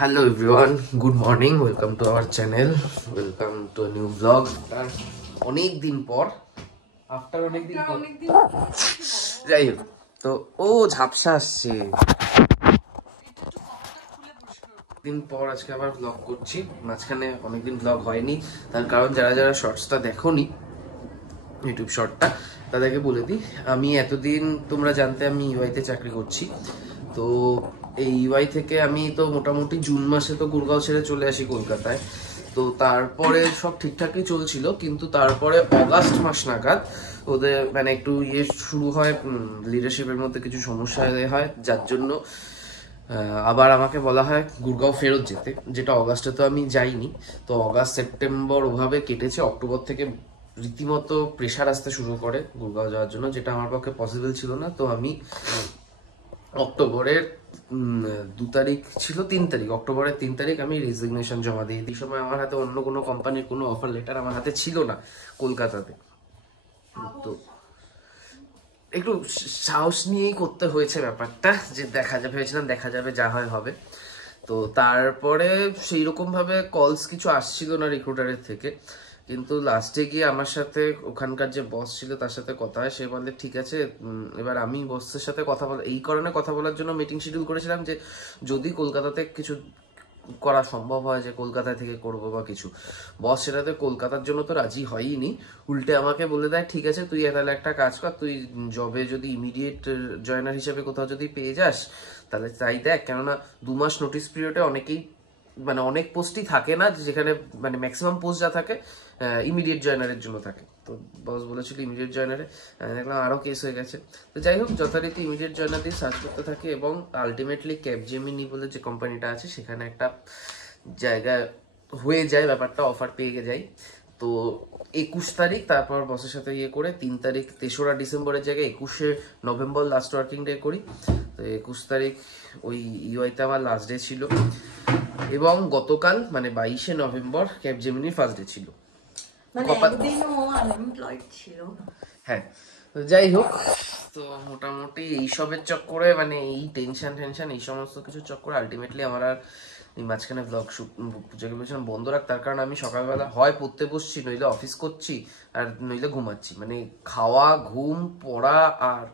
Hello everyone, good morning, welcome to our channel, welcome to a new vlog. অনেক দিন পর যাই হোক তো ঝাপসা আসছে দিন পর আজকে আবার ব্লগ করছি। মাঝখানে অনেকদিন ব্লগ হয়নি, তার কারণ যারা যারা শর্টসটা দেখোনি ইউটিউব শর্টটা তাদেরকে বলে দিই। আমি এতদিন তোমরা জানতে আমি ইউআইতে চাকরি করছি, তো এই ইউআই থেকে আমি তো মোটামুটি জুন মাসে তো গুরগাঁও ছেড়ে চলে আসি কলকাতায়। তো তারপরে সব ঠিকঠাকই চলছিল, কিন্তু তারপরে অগাস্ট মাস নাগাদ ওদের মানে একটু শুরু হয়, লিডারশিপের মধ্যে কিছু সমস্যা হয়, যার জন্য আবার আমাকে বলা হয় গুরগাঁও ফেরত যেতে, যেটা অগাস্টে তো আমি যাইনি। তো অগাস্ট সেপ্টেম্বর ওভাবে কেটেছে, অক্টোবর থেকে রীতিমতো প্রেশার আসতে শুরু করে গুরগাঁও যাওয়ার জন্য, যেটা আমার পক্ষে পসিবল ছিল না। তো আমি অক্টোবরের 2 তারিখ ছিল, 3 তারিখ, অক্টোবরের 3 তারিখ আমি রেজিগনেশন জমা দিই। এই সময় আমার হাতে অন্য কোনো কোম্পানির কোনো অফার লেটার আমার হাতে ছিল না কলকাতাতে। তো একটু সাহস নিয়েই করতে হয়েছে ব্যাপারটা, যে দেখা যাবে, ভেবেছিলাম দেখা যাবে, যা হয় হবে। তো তারপরে সেই রকম ভাবে কলস কিছু আসছিল না রিক্রুটারের থেকে, কিন্তু লাস্টে গিয়ে আমার সাথে ওখানকার যে বস ছিল তার সাথে কথা হয়। সে বলে ঠিক আছে, এবার আমি বসের সাথে কথা বলা, এই কারণে কথা বলার জন্য মিটিং শিডিউল করেছিলাম যে যদি কলকাতাতে কিছু করা সম্ভব হয়, যে কলকাতা থেকে করব বা কিছু। বস সেটাতে কলকাতার জন্য তো রাজি হয়নি, উল্টে আমাকে বলে দেয় ঠিক আছে তুই তাহলে একটা কাজ কর, তুই জবে যদি ইমিডিয়েট জয়েনার হিসেবে কোথাও যদি পেয়ে যাস তাহলে তাই দেখ, কেননা 2 মাস নোটিস পিরিয়ডে অনেকেই মানে অনেক পোস্টই থাকে না, যেখানে মানে ম্যাক্সিমাম পোস্ট যা থাকে ইমিডিয়েট জয়েনারের জন্য থাকে। তো বস বলেছিল ইমিডিয়েট জয়েনারে, দেখলাম আরও কেস হয়ে গেছে। তো যাই হোক, যথারীতি ইমিডিয়েট জয়েনার দিয়ে সার্চ করতে থাকি এবং আলটিমেটলি ক্যাপজেমিনি বলে যে কোম্পানিটা আছে সেখানে একটা জায়গা হয়ে যায়, ব্যাপারটা অফার পেয়ে যাই। তো 21 তারিখ তারপর বসের সাথে করে 3 তারিখ 3রা ডিসেম্বরের জায়গায় 21শে নভেম্বর লাস্ট ওয়ার্কিং ডে করি। তো 21 তারিখ ওই ইউআইতে আমার লাস্ট ডে ছিল, এবং গতকাল মানে 22শে নভেম্বর ক্যাপজেমিনি ফার্স্ট ডে ছিল। হ্যাঁ, তো যাই হোক, তো মোটামুটি এইসবের চক্করে মানে এই টেনশন এই সমস্ত কিছু চক্করে আলটিমেটলি আমার আর এই মাঝখানে ব্লগ বলছিলাম বন্ধ রাখ, তার কারণ আমি সকালবেলা হয় পড়তে বসছি, নইলে অফিস করছি, আর নইলে ঘুমাচ্ছি। মানে খাওয়া, ঘুম, পড়া আর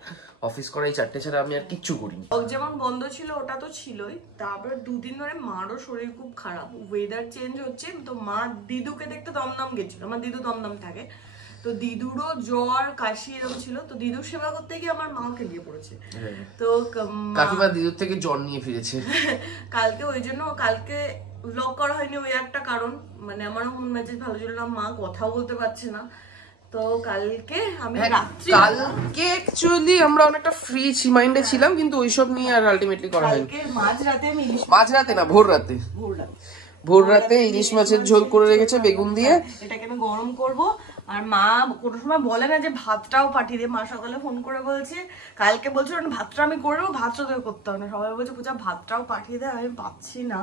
অফিস করা, এই 4টে ছাড়া আমি আর কিচ্ছু করিনি। যেমন বন্ধ ছিল ওটা তো ছিলই, তারপরে 2 দিন ধরে মারও শরীর খুব খারাপ, ওয়েদার চেঞ্জ হচ্ছে। তো মা দিদুকে দেখতে দমদম গেছিল, আমার দিদু দমদম থাকে, তো দিদুরও জ্বর কাশি এরকম ছিল। তো দিদুর সেবা করতে গিয়ে আমার মাকে দিয়ে পড়েছে। তো কাকিমা দিদুর থেকে জ্বর নিয়ে ফিরেছে কালকে, ওই জন্য কালকে ব্লগ করা হয়নি, ওই একটা কারণ। মানে আমারও মন মেজাজ ভালো ছিল না, মা কথাও বলতে পারছে না। তো কালকে আমি কালকে অ্যাকচুয়ালি আমরা অনেকটা ফ্রি মাইন্ডে ছিলাম, কিন্তু ওইসব নিয়ে আর আলটিমেটলি করা হয়নি। মাঝরাতে আমি মাঝরাতে না, ভোর রাতে ইলিশ মাছের ঝোল করে রেখেছে বেগুন দিয়ে, এটাকে আমি গরম করব। আর মা কোনো সময় বলে না যে ভাতটাও পাঠিয়ে দে। মা সকালে ফোন করে বলছে, কালকে বলছিল ভাতটা আমি করে দেবো, ভাতটা তোকে করতে হবে না। সবাই বলছে পূজা ভাতটাও পাঠিয়ে দে, আমি পাচ্ছি না।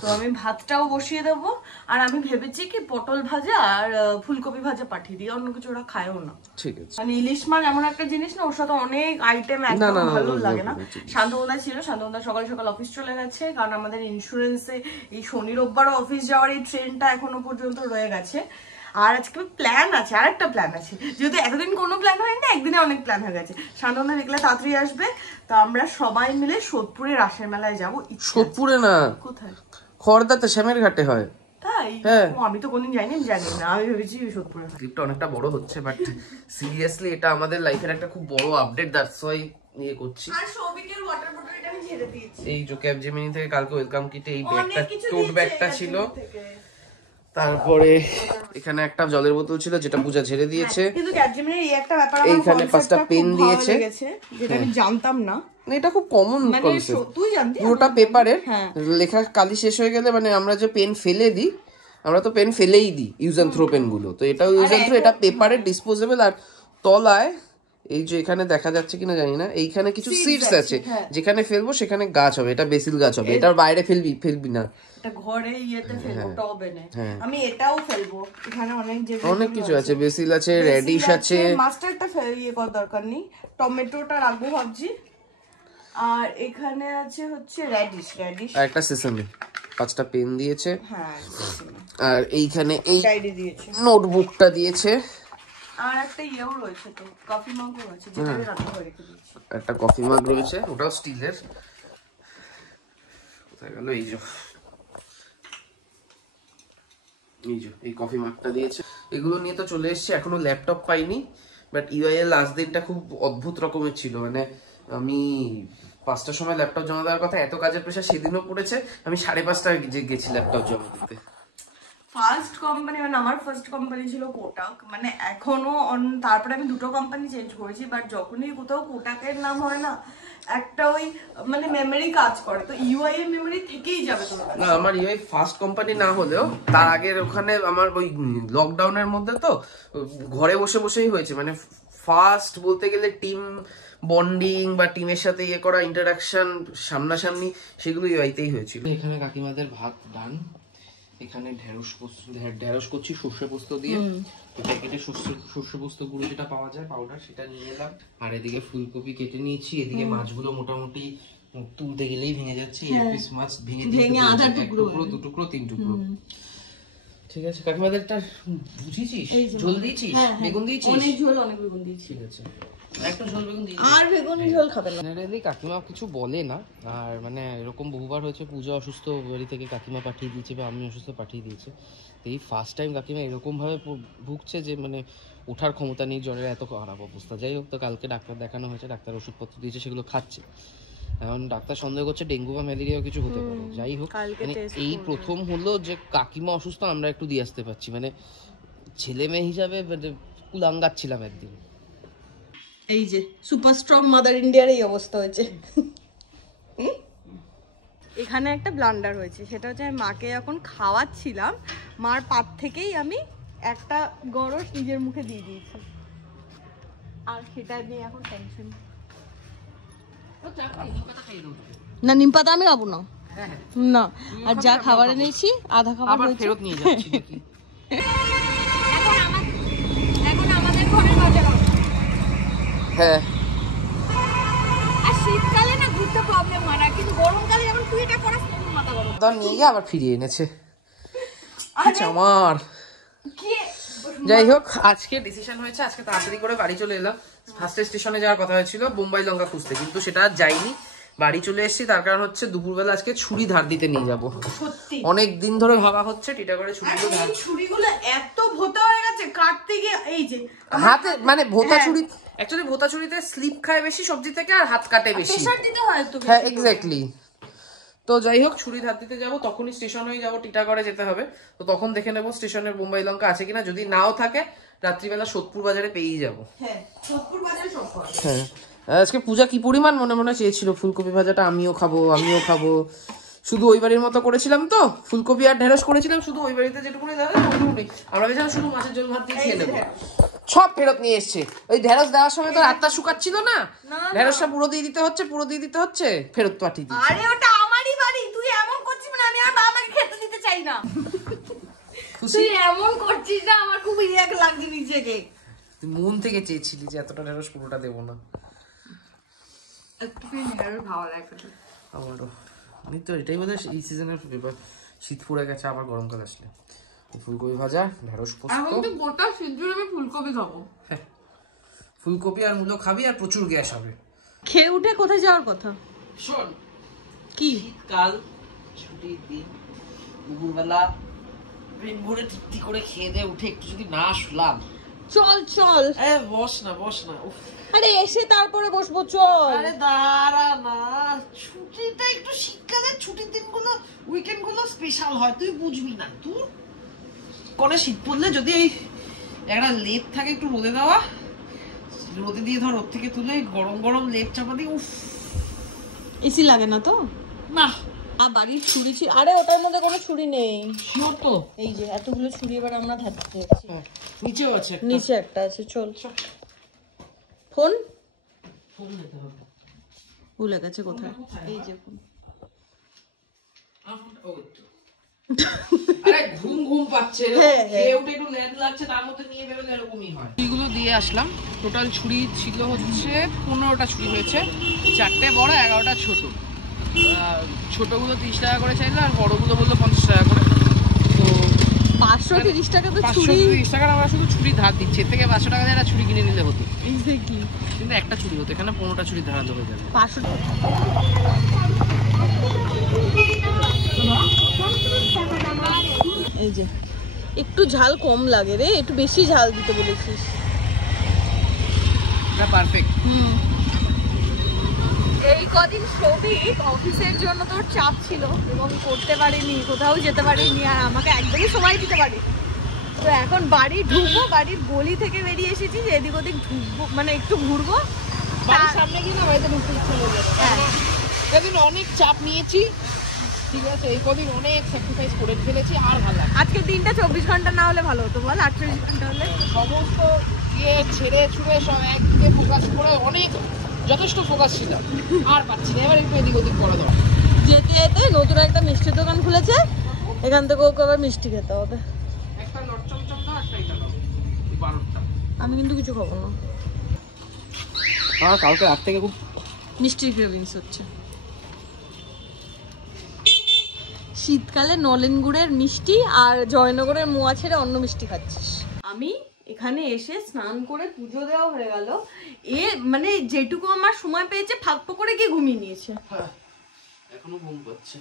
তো আমি ভাতটাও বসিয়ে দেবো। আর আমি ভেবেছি কি পটল ভাজা আর ফুলকপি ভাজা পাঠিয়ে দিই, অন্য কিছু ওরা খায়ও না। ঠিক আছে, মানে ইলিশ মাছ এমন একটা জিনিস না, ওর সাথে অনেক আইটেম একদম ভালো লাগে না। শান্তনুদা ছিল, শান্তনুদা সকাল সকাল অফিস চলে গেছে, কারণ আমাদের ইন্স্যুরেন্সে এই শনি রোববারও অফিস যাওয়ার এই ট্রেনটা এখনো পর্যন্ত রয়ে গেছে। আর আজকে প্ল্যান আছে, আরেকটা প্ল্যান আছে, যেহেতু এতদিন কোনো প্ল্যান হয়নি, একদিনে অনেক প্ল্যান হয়ে গেছে। শান্তনুদা দেখলে তাড়াতাড়ি আসবে, তো আমরা সবাই মিলে সোদপুরে রাসের মেলায় যাবো। সোদপুরে না, কোথায়? খড়দাতে শ্যামের ঘাটে হয়। তাই? আমি তো কোনদিন যাইনি, আমি জানি না, আমি ভেবেছি সোদপুরে। ক্লিপটা অনেকটা বড় হচ্ছে, বাট সিরিয়াসলি এটা আমাদের লাইফের একটা খুব বড় আপডেট, দ্যাটস ওয়াই নিয়ে করছি। আর সৌভিকের ওয়াটার বটলটা আমি ঝেড়ে দিয়েছি। এই যে ক্যাপজেমিনি থেকে কালকে ওয়েলকাম কিটে এই ব্যাগটা, টোট ব্যাগটা ছিল, তারপরে এখানে একটা জলের বোতল ছিল যেটা পূজা ঝেড়ে দিয়েছে, কিন্তু ক্যাপজেমিনির এই একটা ব্যাপার আমার এইখানে 5টা পেন দিয়েছে, যেটা আমি জানতাম না। এটা খুব কমন কনসেপ্ট, তুই জানতি? পুরোটা পেপারের, লেখা কালি শেষ হয়ে গেলে মানে আমরা যে পেন ফেলে দিই, আমরা তো পেন ফেলেই দিই, ইউজ অ্যান্ড থ্রো পেন গুলো, তো এটাও ইউজ অ্যান্ড থ্রো, এটা পেপারের ডিসপোজেবল। আর তলায় এই যে এখানে দেখা যাচ্ছে কিনা জানি না, এইখানে কিছু সিডস আছে, যেখানে ফেলবো সেখানে গাছ হবে, এটা বেসিল গাছ হবে, এটার বাইরে ফেলবি না, এটা ঘরে ইয়েতে ফেলবো, টবে না। আমি এটাও ফেলবো, এখানে অনেক কিছু আছে, বেসিল আছে, রেডিশ আছে, মাস্টারটা ইয়ে করার দরকার নেই, টমেটোটা রাখবো ভাবছি। আর এখানে আছে হচ্ছে রেডিশ, আর একটা সেসামি। 5টা পেন দিয়েছে, হ্যাঁ, আর এইখানে এই ডায়েরি দিয়েছে, নোটবুকটা দিয়েছে, আর একটা ইয়েও রয়েছে, তো কফি মাগও রয়েছে, যেটা আমি রাতে করে রেখে দিয়েছি। একটা কফি মাগ রয়েছে, ওটাও স্টিলের। কোথায় গেল? এই যে এই কফি মাগটা দিয়েছে। এগুলো নিয়ে তো চলে এসেছি, এখনো ল্যাপটপ পাইনি। বাট ইউআই এর লাস্ট দিনটা খুব অদ্ভুত রকমের ছিল, মানে আমি 5টার সময় ল্যাপটপ জমা দেওয়ার কথা, এত কাজের প্রেশার সেদিনও পড়েছে, আমি 5:30টায় গেছি ল্যাপটপ জমা দিতে। ফার্স্ট কোম্পানি, মানে আমার ফার্স্ট কোম্পানি ছিল কোটাক, মানে এখনো তারপরে আমি 2টো কোম্পানি চেঞ্জ করেছি, বাট যখনই কোথাও কোটাকের নাম হয় না, একটা ওই মানে মেমরি কাজ করে, তো ইউআই এর মেমরি থেকেই যাবে তোমার। না, আমার ইউআই ফার্স্ট কোম্পানি না হলেও তার আগের ওখানে আমার ওই লকডাউনের মধ্যে তো ঘরে বসে বসেই হয়েছে, মানে ফার্স্ট বলতে গেলে টিম বন্ডিং বা টিমের সাথে ইয়ে করা, ইন্টারাকশন সামনাসামনি, সেগুলো ইউআইতেই হয়েছিল। এখানে কাকিমাদের ভাত ডান, এখানে ঢেঁড়স করছি সর্ষে পোস্ত দিয়ে, প্যাকেটে সর্ষে পোস্ত গুঁড়ো যেটা পাওয়া যায় পাউডার, সেটা নিয়ে এলাম। আর এদিকে ফুলকপি কেটে নিয়েছি, এদিকে মাছগুলো মোটামুটি তুলতে গেলেই ভেঙে যাচ্ছে, এক পিস মাছ ভেঙে আধা টুকরো, 2 টুকরো 3 টুকরো। ঠিক আছে, কাকিমাদেরটা বুঝিয়েছিস? ঝোল দিয়েছিস? বেগুন দিয়েছিস? অনেক ঝোল, অনেক বেগুন দিয়েছি। ঠিক আছে, একটু ঝোল বেগুন দিয়ে। আর বেগুন ঝোল খাবে না? জেনারেলি কাকিমা কিছু বলে না, আর মানে এরকম বহুবার হয়েছে, পূজা অসুস্থ বাড়ি থেকে কাকিমা পাঠিয়ে দিয়েছে বা আমি অসুস্থ পাঠিয়ে দিয়েছে। তো এই ফার্স্ট টাইম কাকিমা এরকম ভাবে ভুগছে যে মানে ওঠার ক্ষমতা নেই, জ্বরের এত খারাপ অবস্থা। যাই হোক, তো কালকে ডাক্তার দেখানো হয়েছে, ডাক্তার ওষুধপত্র দিয়েছে, সেগুলো খাচ্ছে। এখন ডাক্তার সন্দেহ করছে ডেঙ্গু বা ম্যালেরিয়াও কিছু হতে পারে। যাই হোক, মানে এই প্রথম হলো যে কাকিমা অসুস্থ, আমরা একটু দিয়ে আসতে পারছি, মানে ছেলে মেয়ে হিসাবে কুলাঙ্গার ছিলাম একদিন। এই যে সুপার স্ট্রং মাদার ইন্ডিয়ার এই অবস্থা হয়েছে। এখানে একটা ব্লান্ডার হয়েছে, সেটা হচ্ছে আমি মাকে যখন খাওয়াচ্ছিলাম, মার পাত থেকেই আমি একটা গরস নিজের মুখে দিয়ে দিয়েছি, আর সেটা নিয়ে এখন টেনশন। না, নিম পাতা আমি খাবো না, না। আর যা খাবার এনেছি আধা খাবার ফেরত নিয়ে যাচ্ছি। এখন আমাদের ঘরের বাজার। হ্যাঁ, আর শীতকালে না ঘুরতে প্রবলেম হয় না, কিন্তু গরমকালে যখন তুই এটা করাস তখন মাথা গরম। দাও নিয়ে গিয়ে আবার ফিরিয়ে এনেছে। আচ্ছা আমার যাই হোক, আজকে ডিসিশন হয়েছে, আজকে তাড়াতাড়ি করে বাড়ি চলে এলাম। ফার্স্ট স্টেশনে যাওয়ার কথা হয়েছিল বোম্বাই লঙ্কা খুঁজতে, কিন্তু সেটা আর যাইনি, বাড়ি চলে এসেছি। তার কারণ হচ্ছে দুপুরবেলা আজকে ছুরি ধার দিতে নিয়ে যাবো। অনেক দিন ধরে ভাবা হচ্ছে টিটাগড়ে ছুরিগুলো ধার। ছুরিগুলো এত ভোতা হয়ে গেছে কাটতে গিয়ে, এই যে হাতে মানে ভোতা ছুরি, অ্যাকচুয়ালি ভোতা ছুরিতে স্লিপ খায় বেশি সবজি থেকে, আর হাত কাটে বেশি। প্রেসার দিতে হয় তো। হ্যাঁ, এক্স্যাক্টলি। তো যাই হোক, ছুরি ধার দিতে যাবো, তখনই স্টেশন হয়ে যাবো, টিটাগড়ে যেতে হবে। তো তখন দেখে নেবো স্টেশনের বোম্বাই লঙ্কা আছে কিনা, যদি নাও থাকে রাত্রিবেলা সোদপুর বাজারে পেয়েই যাবো। হ্যাঁ, সোদপুর বাজারে সব পাওয়া যায়। হ্যাঁ, আজকে পূজা কি পরিমাণ মনে মনে চেয়েছিল ফুলকপি ভাজাটা, আমিও খাবো আমিও খাবো। শুধু ওই বাড়ির মতো করেছিলাম তো, ফুলকপি আর ঢেঁড়স করেছিলাম, শুধু ওই বাড়িতে যেটুকুনি দাদা ওইটুকুনি। আমরা ভেবেছিলাম শুধু মাছের ঝোল ভাত দিয়ে খেয়ে নেবো, সব ফেরত নিয়ে এসছে। ওই ঢেঁড়স দেওয়ার সময় তো রাতটা শুকাচ্ছিল না, ঢেঁড়সটা পুরো দিয়ে দিতে হচ্ছে, ফেরত পাঠিয়ে দিচ্ছে। আরে ওটা আমারই বাড়ি, তুই এমন করছিস না, আমি আর বাবাকে খেতে দিতে চাই না। তুই এমন করছিস না, আমার খুব ইয়ে লাগছে নিজেকে। তুই মন থেকে চেয়েছিলি যে এতটা ঢেঁড়স পুরোটা দেবো না। আমারও আমি তো এটাই বোধ হয় এই সিজনের শীত পড়ে গেছে, আবার গরমকাল আসলে ফুলকপি ভাজা, ঢেঁড়স পোস্ত। গোটা সিদ্ধর আমি ফুলকপি খাবো। হ্যাঁ, ফুলকপি আর মূলো খাবি, আর প্রচুর গ্যাস হবে। খেয়ে উঠে কোথায় যাওয়ার কথা? শোন, কি শীতকাল, ছুটির দিন, দুপুরবেলা পেট ভরে তৃপ্তি করে খেয়ে দিয়ে উঠে একটু যদি না শুলাম। চল চল, বস না। আরে এসে তারপরে বসবো, চল। আরে দাঁড়া না, ছুটিটা একটু শীতকালের ছুটির দিনগুলো, উইকেন্ড গুলো স্পেশাল হয়, তুই বুঝবি না। তুই কোনে শীত পড়লে যদি এই একটা লেপ থাকে একটু রোদে দেওয়া, রোদে দিয়ে ধর ওর থেকে তুলে গরম গরম লেপ চাপা দিয়ে, উফ। এসি লাগে না তো? না। আর বাড়ির ছুরি ছিল, আরে ওটার মধ্যে কোনো ছুরি নেই। শিওর তো? এই যে এতগুলো ছুরি এবার আমরা ধারতে যাচ্ছি। নিচেও আছে, নিচে একটা আছে, চল। ফোন নিতে হবে, ভুলে গেছে কোথায়, এই যে ফোন। আরে ঘুম পাচ্ছে, খেয়ে উঠে একটু ল্যাদ লাগছে, তার মধ্যে নিয়ে বেরোলে এরকমই হয়। ছুরিগুলো দিয়ে আসলাম, টোটাল ছুরি ছিল হচ্ছে 15টা ছুরি হয়েছে, 4টে বড় 11টা ছোট। ছোটগুলো 30 টাকা করে চাইলো, আর বড়গুলো বললো 530 টাকা তো ছুরি, 530 টাকা আমরা শুধু ছুরি ধার দিচ্ছি, এর থেকে 500 টাকা দিয়ে একটা ছুরি কিনে নিলে হতো। এক্স্যাক্টলি, কিন্তু একটা ছুরি হতো, এখানে 15টা ছুরি ধারাতে হয়ে যাবে। 500 এই যে একটু ঝাল কম লাগে রে, একটু বেশি ঝাল দিতে বলেছিস। এটা পারফেক্ট। এই কদিন সৌভিক অফিসের জন্য তোর চাপ ছিল এবং করতে পারিনি, কোথাও যেতে পারিনি, আর আমাকে একদমই সময় দিতে পারি। তো এখন বাড়ি ঢুকবো, বাড়ির গলি থেকে বেরিয়ে এসেছি যে এদিক ওদিক ঢুকবো, মানে একটু ঘুরবো। বাড়ির সামনে গিয়ে না বাড়িতে ঢুকতে ইচ্ছে হয়ে যাবে। হ্যাঁ, সেদিন অনেক চাপ নিয়েছি, ঠিক আছে, এই কদিন অনেক স্যাক্রিফাইস করে ফেলেছি, আর ভালো লাগে। আজকে দিনটা 24 ঘন্টা না হলে ভালো হতো বল, 48 ঘন্টা হলে। সমস্ত ইয়ে ছেড়ে ছুড়ে সব একদিকে ফোকাস করে অনেক যথেষ্ট ফোকাস ছিল, আর পাচ্ছি না, এবার একটু এদিক ওদিক করে দাও। যেতে যেতে নতুন একটা মিষ্টির দোকান খুলেছে, এখান থেকে ওকে আবার মিষ্টি খেতে হবে। একটা লটচমচম দাও, একটা এটা দাও, এই 12টা। আমি কিন্তু কিছু খাবো না, কালকে রাত থেকে খুব মিষ্টির ক্রেভিংস হচ্ছে। শীতকালে নলেন গুড়ের মিষ্টি আর জয়নগরের মোয়া ছেড়ে অন্য মিষ্টি খাচ্ছিস। আমি এখানে এসে স্নান করে পুজো দেওয়া হয়ে গেল, এ মানে যেটুকু আমার সময় পেয়েছে ফাঁক করে গিয়ে ঘুমিয়ে নিয়েছে। এখনো ঘুম পাচ্ছে।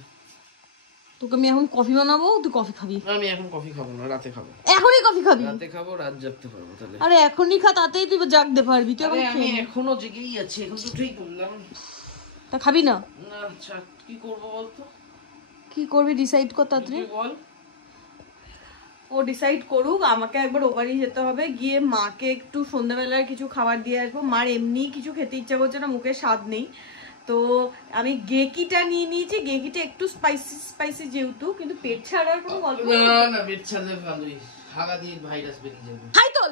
তোকে আমি এখন কফি বানাবো, তুই কফি খাবি? আমি এখন কফি খাবো না, রাতে খাবো। এখনই কফি খাবি? রাতে খাবো, রাত জাগতে পারবো তাহলে। আরে এখনই খা, তাতেই তুই জাগতে পারবি। তুই এখন আমি এখনো জেগেই আছি, এখন তো ঠিক বললাম। তা খাবি না? না, আচ্ছা কি করবো বলতো? কি করবি ডিসাইড কর তাড়াতাড়ি বল। ও ডিসাইড করুক, আমাকে একবার ও বাড়ি যেতে হবে, গিয়ে মাকে একটু সন্ধ্যাবেলার কিছু খাবার দিয়ে আসবো। মার এমনি কিছু খেতে ইচ্ছা করছে না, মুখে স্বাদ নেই। তো আমি গেকিটা নিয়ে নিয়েছি, গেকিটা একটু স্পাইসি স্পাইসি যেহেতু, কিন্তু পেট ছাড়ার কোনো গল্প না, না পেট ছাড়লে ভালোই, হাগা দিয়ে ভাইরাস বেরিয়ে যাবে। হাই তোল,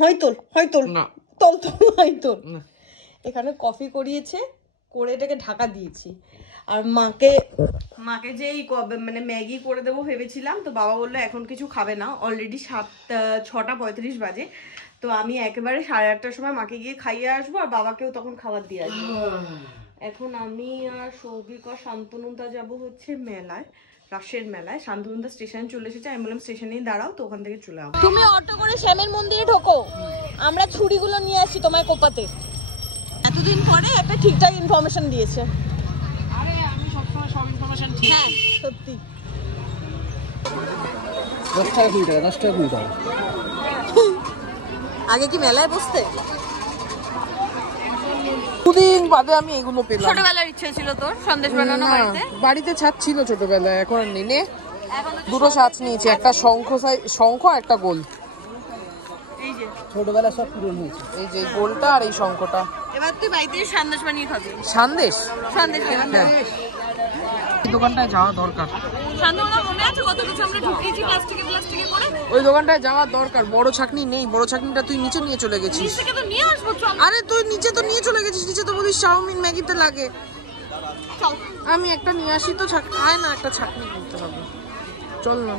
হয় তোল, হয় তোল, না তোল তোল, হয় তোল। এখানে কফি করিয়েছে, করে এটাকে ঢাকা দিয়েছি। আর মাকে যেই মানে ম্যাগি করে দেবো ভেবেছিলাম, তো বাবা বললো এখন কিছু খাবে না, অলরেডি 6:35 বাজে। তো আমি একেবারে 8:30টার সময় মাকে গিয়ে খাইয়ে আসবো, আর বাবাকেও তখন খাবার দিয়ে আসবো। এখন আমি আর সৌভিক আর শান্তনুদা যাবো হচ্ছে মেলায়, রাসের মেলায়। শান্তনুদা স্টেশনে চলে এসেছে, আমি বললাম স্টেশনেই দাঁড়াও, তো ওখান থেকে চলে আসবো। তুমি অটো করে শ্যামের মন্দিরে ঢোকো, আমরা ছুরিগুলো নিয়ে আসছি তোমায় কোপাতে। এতদিন পরে একটা ঠিকঠাক ইনফরমেশন দিয়েছে। আরে আমি সবসময় সব ইনফরমেশন ঠিক। হ্যাঁ সত্যি। 10 টাকা 20 টাকা, 10 টাকা 20 টাকা। আগে কি মেলায় বসতে? দুদিন বাদে আমি এগুলো পেলাম। ছোটবেলার ইচ্ছে ছিল তোর সন্দেশ বানানো বাড়িতে? বাড়িতে ছাঁচ ছিল ছোটবেলায়, এখন আর নেই। দুটো ছাঁচ নিয়েছি, একটা শঙ্খ আর একটা গোল। এই যে ছোটবেলা সব পূরণ হয়েছে, এই যে গোলটা আর এই শঙ্খটা। এবার তুই বাড়িতে সন্দেশ বানিয়ে খাবি। সন্দেশ? সন্দেশ হ্যাঁ, এই দোকানটায় যাওয়া দরকার। সন্দেশটা মনে আছে কত কিছু আমরা ঢুকিয়েছি প্লাস্টিকে করে? ওই দোকানটায় যাওয়া দরকার। বড় ছাকনি নেই, বড় ছাকনিটা তুই নিচে নিয়ে চলে গেছিস। নিচে থেকে তো নিয়ে আসবো, চল। আরে তুই নিচে তো নিয়ে চলে গেছিস, নিচে তো বলিস চাউমিন ম্যাগিতে লাগে। চল আমি একটা নিয়ে আসি তো, আয় না, একটা ছাকনি কিনতে হবে, চল না।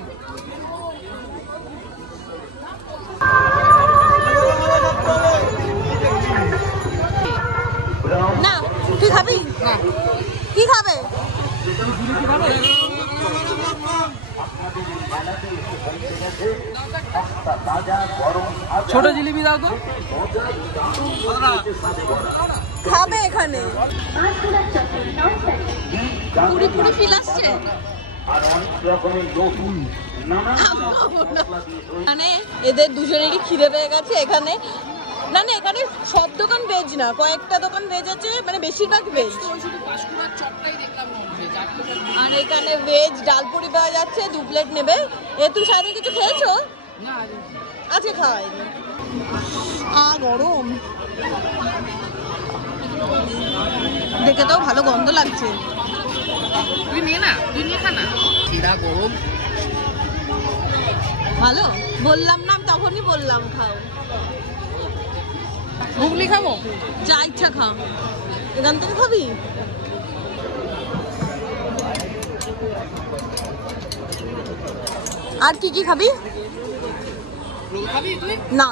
না তুই খাবি না? কি খাবে? ছোট জিলিপি দাও তো। খাবে এখানে? পুরি পুরি ফিল আসছে। মানে এদের দুজনেরই খিদে পেয়ে গেছে। এখানে না না, এখানে সব দোকান ভেজ না, কয়েকটা দোকান ভেজ আছে, মানে বেশিরভাগ ভেজ। আর এখানে ভেজ ডালপুরি পাওয়া যাচ্ছে, 2 প্লেট নেবে। তুই সাথে কিছু খেয়েছো? আজকে খাওয়াইনি। গরম দেখে তো ভালো গন্ধ লাগছে। তুই নিয়ে না, তুই নিয়ে খা না। চিরা গরম ভালো বললাম না, তখনই বললাম খাও। ঘুগনি খাবো, যা ইচ্ছা খা। এখান থেকে খাবি? আর কি কি খাবি? রোল খাবি তুই? না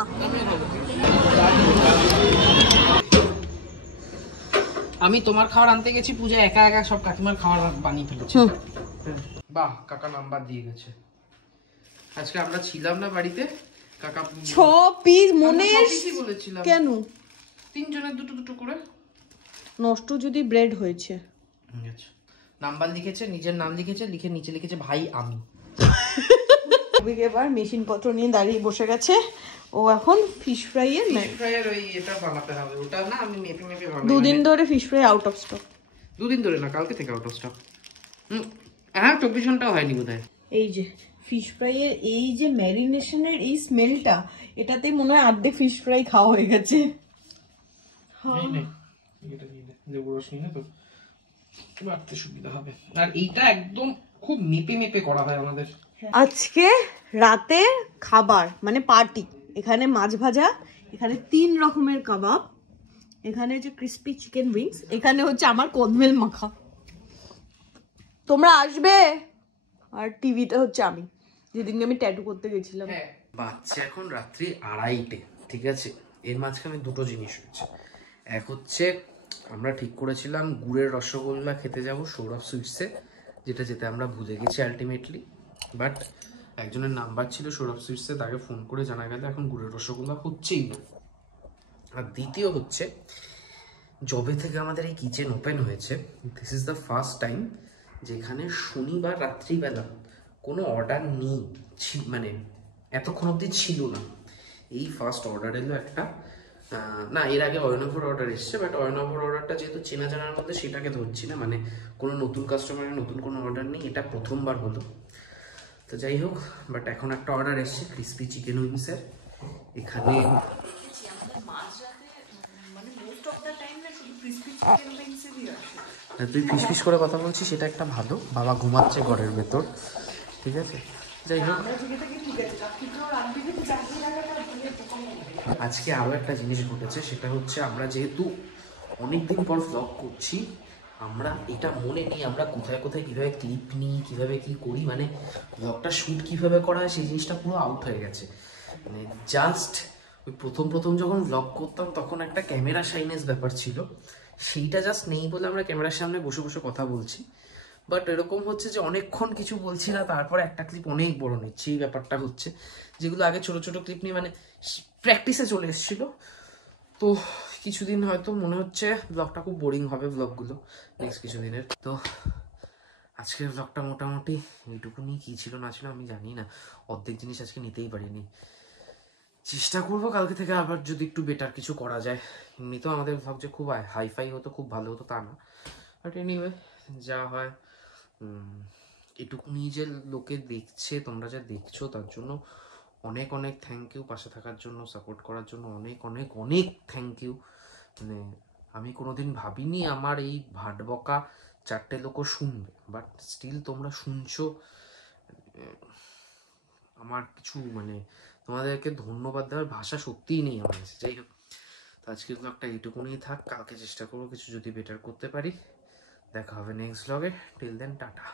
আমি তোমার খাবার আনতে গেছি, পূজা একা একা সব কাকিমার খাবার বানিয়ে ফেলেছে। বাহ, কাকা নাম্বার দিয়ে গেছে। আজকে আমরা ছিলাম না বাড়িতে, কাকা 6 পিস মনে বলেছিলাম কেন 3 জনের দুটো দুটো করে নষ্ট যদি ব্রেড হয়েছে। নাম্বার লিখেছে, নিজের নাম লিখেছে, লিখে নিচে লিখেছে ভাই আমি। এবার মেশিন পত্র নিয়ে দাঁড়িয়ে বসে গেছে, ও এখন ফিশ ফ্রাই এর ওই এটা বানাতে হবে, ওটা না আমি মেপে মেপে বানাই। 2 দিন ধরে fish fry out of stock. 2 দিন ধরে না, কালকে থেকে আউট অফ স্টক। হ্যাঁ 24 ঘন্টাও হয়নি বোধহয়। এই যে ফিশ ফ্রাই এর এই যে ম্যারিনেশনের এই স্মেলটা, এটাতে মনে হয় অর্ধেক ফিশ ফ্রাই খাওয়া হয়ে গেছে। বাড়তে সুবিধা হবে। আর এইটা একদম খুব মেপে মেপে করা হয় আমাদের। আজকে রাতে খাবার মানে পার্টি, এখানে মাছ ভাজা, এখানে 3 রকমের কাবাব, এখানে যে ক্রিস্পি চিকেন উইংস, এখানে হচ্ছে আমার কদমেল মাখা। তোমরা আসবে। আর টিভিতে হচ্ছে আমি যেদিনকে আমি ট্যাটু করতে গেছিলাম। বাচ্চা এখন রাত্রি 2:30, ঠিক আছে। এর মাঝখানে দুটো জিনিস হচ্ছে। এক হচ্ছে আমরা ঠিক করেছিলাম গুড়ের রসগোল্লা খেতে যাব সৌরভ সুইটসে, যেটা যেতে আমরা ভুলে গেছি আলটিমেটলি। বাট একজনের নাম্বার ছিল সৌরভ সুইটসে, তাকে ফোন করে জানা গেল এখন গুড়ের রসগোল্লা হচ্ছেই না। আর দ্বিতীয় হচ্ছে, যবে থেকে আমাদের এই কিচেন ওপেন হয়েছে, this is the first time যেখানে শনিবার রাত্রিবেলা কোনো অর্ডার নেই, মানে এতক্ষণ অবধি ছিল না। এই ফার্স্ট অর্ডার এলো একটা, না এর আগে অয়নভর অর্ডার এসছে, বাট অয়নভর অর্ডারটা যেহেতু চেনা জানার মধ্যে সেটাকে ধরছি না, মানে কোনো নতুন কাস্টমারের নতুন কোনো অর্ডার নেই, এটা প্রথমবার হলো। তো যাই হোক, বাট এখন একটা অর্ডার এসছে ক্রিস্পি চিকেন উইংসের। এখানে তুই ফিস ফিস করে কথা বলছিস, সেটা একটা ভালো, বাবা ঘুমাচ্ছে ঘরের ভেতর, ঠিক আছে। যাই হোক, আজকে আরও একটা জিনিস ঘটেছে, সেটা হচ্ছে আমরা যেহেতু অনেকদিন পর ভ্লগ করছি, আমরা এটা মনে নেই আমরা কোথায় কোথায় কীভাবে ক্লিপ নিই, কীভাবে কী করি, মানে ভ্লগটা শ্যুট কীভাবে করা হয় সেই জিনিসটা পুরো আউট হয়ে গেছে। মানে জাস্ট ওই প্রথম যখন ভ্লগ করতাম তখন একটা ক্যামেরা শাইনেস ব্যাপার ছিল, সেইটা জাস্ট নেই বলে আমরা ক্যামেরার সামনে বসে বসে কথা বলছি। বাট এরকম হচ্ছে যে অনেকক্ষণ কিছু বলছি না, তারপরে একটা ক্লিপ অনেক বড় নিচ্ছি, এই ব্যাপারটা হচ্ছে। যেগুলো আগে ছোট ছোট ক্লিপ নিয়ে মানে প্র্যাকটিসে চলে এসেছিলো, তো কিছুদিন হয়তো মনে হচ্ছে ব্লগটা খুব বোরিং হবে, ব্লগগুলো নেক্সট কিছুদিনের। তো আজকের ব্লগটা মোটামুটি এইটুকুনি, কী ছিল না ছিল আমি জানি না, অর্ধেক জিনিস আজকে নিতেই পারিনি। চেষ্টা করবো কালকে থেকে আবার যদি একটু বেটার কিছু করা যায়। এমনিতেও আমাদের ব্লগ যে খুব হাইফাই হতো, খুব ভালো হতো তা না, বাট এনিওয়ে যা হয়। এটুকুনি যে লোকে দেখছে, তোমরা যা দেখছো তার জন্য অনেক অনেক থ্যাংক ইউ, পাশে থাকার জন্য, সাপোর্ট করার জন্য অনেক অনেক অনেক থ্যাংক ইউ। মানে আমি কোনোদিন ভাবিনি আমার এই ভাটবকা 4টে লোকও শুনবে, বাট স্টিল তোমরা শুনছো, আমার কিছু মানে তোমাদেরকে ধন্যবাদ দেওয়ার ভাষা সত্যিই নেই আমার কাছে। যাই হোক, তো আজকের ব্লগটা এইটুকুনি থাক, কালকে চেষ্টা করবো কিছু যদি বেটার করতে পারি। দেখা হবে নেক্সট ব্লগে, টিল দেন টাটা।